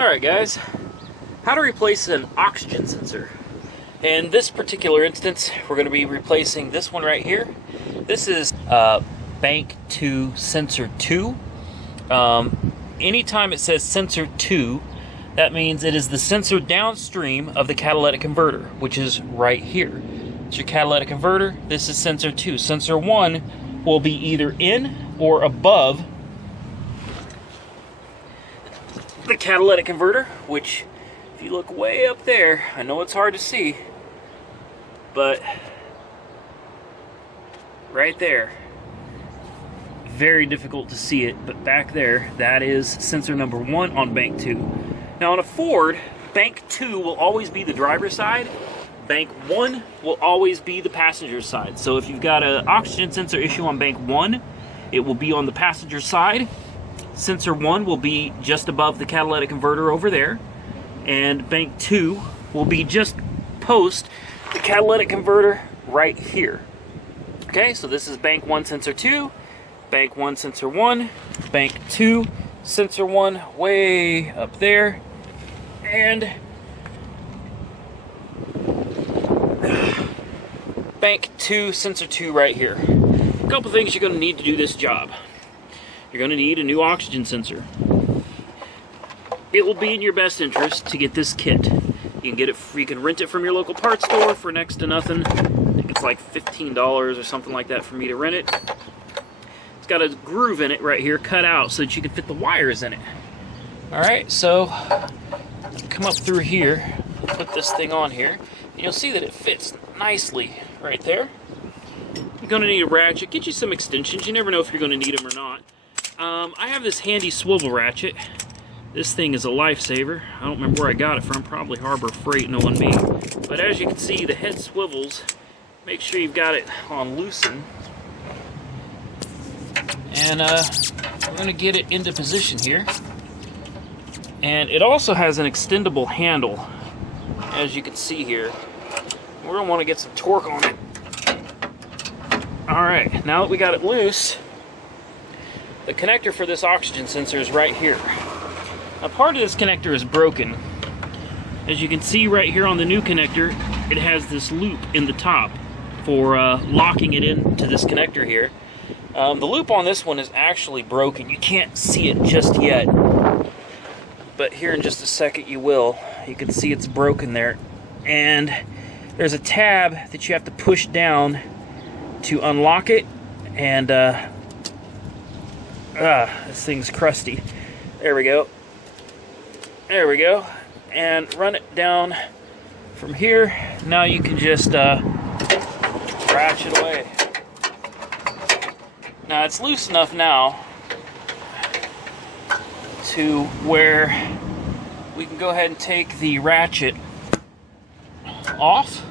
Alright guys, how to replace an oxygen sensor. In this particular instance, we're going to be replacing this one right here. This is Bank 2 Sensor 2. Anytime it says Sensor 2, that means it is the sensor downstream of the catalytic converter, which is right here. It's your catalytic converter. This is Sensor 2. Sensor 1 will be either in or above the catalytic converter, which if you look way up there, I know it's hard to see, but right there, very difficult to see it, but back there, that is sensor number 1 on Bank 2. Now on a Ford, Bank 2 will always be the driver's side, Bank 1 will always be the passenger side. So if you've got an oxygen sensor issue on Bank 1, it will be on the passenger side. Sensor 1 will be just above the catalytic converter over there, and Bank 2 will be just post the catalytic converter right here. Okay, so this is Bank 1 Sensor 2, Bank 1 Sensor 1, Bank 2 Sensor 1 way up there, and Bank 2 Sensor 2 right here. A couple things you're going to need to do this job. You're going to need a new oxygen sensor. It will be in your best interest to get this kit. You can get it. You can rent it from your local parts store for next to nothing. I think it's like $15 or something like that for me to rent it. It's got a groove in it right here, cut out so that you can fit the wires in it. All right, so come up through here, put this thing on here, and you'll see that it fits nicely right there. You're going to need a ratchet. Get you some extensions. You never know if you're going to need them or not. I have this handy swivel ratchet. This thing is a lifesaver. I don't remember where I got it from, probably Harbor Freight, knowing me. But as you can see, the head swivels. Make sure you've got it on loosen. And we're going to get it into position here. And it also has an extendable handle, as you can see here. We're going to want to get some torque on it. Alright, now that we got it loose, the connector for this oxygen sensor is right here. Now part of this connector is broken. As you can see right here on the new connector, it has this loop in the top for locking it into this connector here. The loop on this one is actually broken. You can't see it just yet, but here in just a second you will. You can see it's broken there. And there's a tab that you have to push down to unlock it, and this thing's crusty. There we go. There we go. And run it down from here. Now you can just ratchet away. Now it's loose enough now to where we can go ahead and take the ratchet off.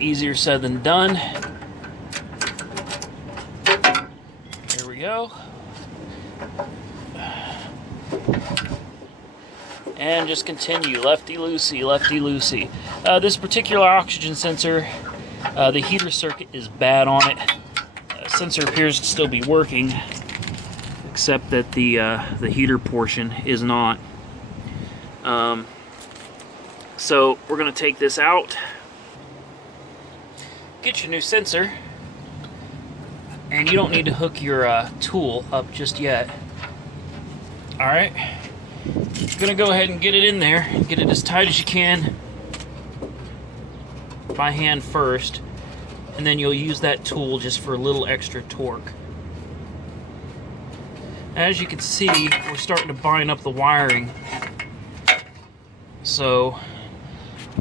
Easier said than done. Here we go. And just continue, lefty-loosey, lefty-loosey. This particular oxygen sensor, the heater circuit is bad on it. Sensor appears to still be working, except that the heater portion is not. So we're going to take this out. Get your new sensor, and you don't need to hook your tool up just yet. Alright, you're going to go ahead and get it in there, get it as tight as you can by hand first, and then you'll use that tool just for a little extra torque. As you can see, we're starting to bind up the wiring, so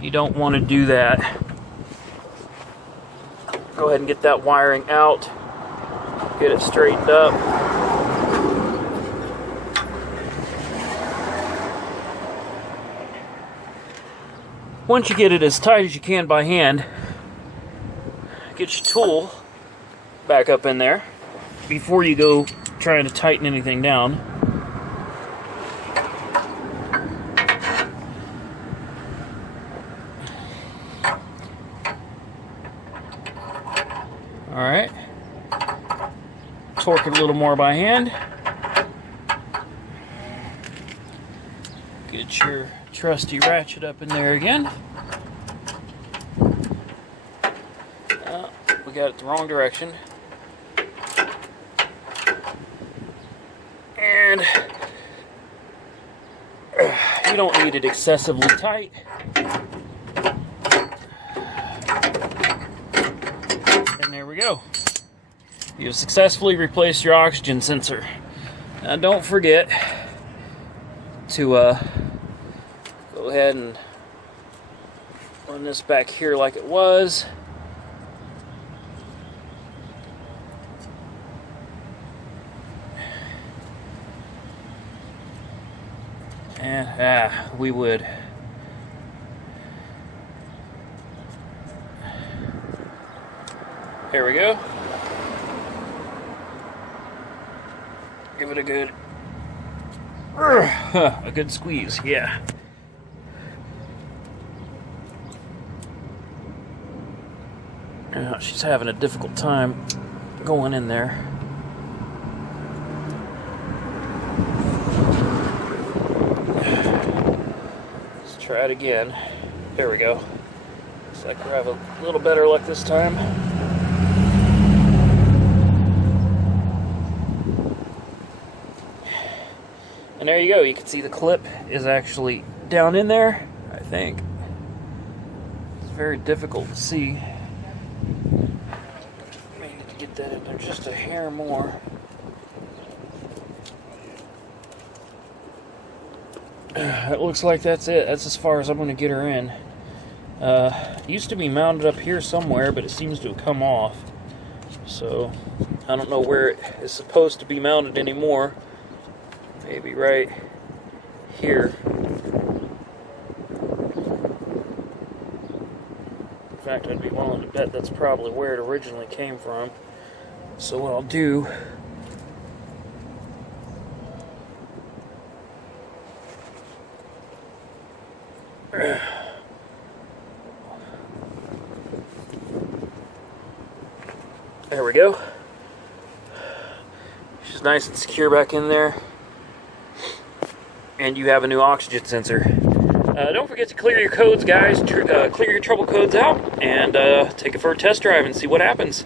you don't want to do that. Go ahead and get that wiring out, get it straightened up. Once you get it as tight as you can by hand, get your tool back up in there before you go trying to tighten anything down. Alright, torque it a little more by hand. Get your trusty ratchet up in there again. We got it the wrong direction. And you don't need it excessively tight. And there we go. You've successfully replaced your oxygen sensor. Now don't forget to go ahead and run this back here like it was. And we would. There we go. Give it a good squeeze, yeah. She's having a difficult time going in there. Let's try it again. There we go. Looks like we're having a little better luck this time. And there you go. You can see the clip is actually down in there, I think. It's very difficult to see. May need to get that in there just a hair more. It looks like that's it. That's as far as I'm going to get her in. It used to be mounted up here somewhere, but it seems to have come off. So, I don't know where it is supposed to be mounted anymore. Maybe right here. In fact, I'd be willing to bet that's probably where it originally came from. So what I'll do... There we go. She's nice and secure back in there. And you have a new oxygen sensor. Don't forget to clear your codes, guys. Clear your trouble codes out and take it for a test drive and see what happens.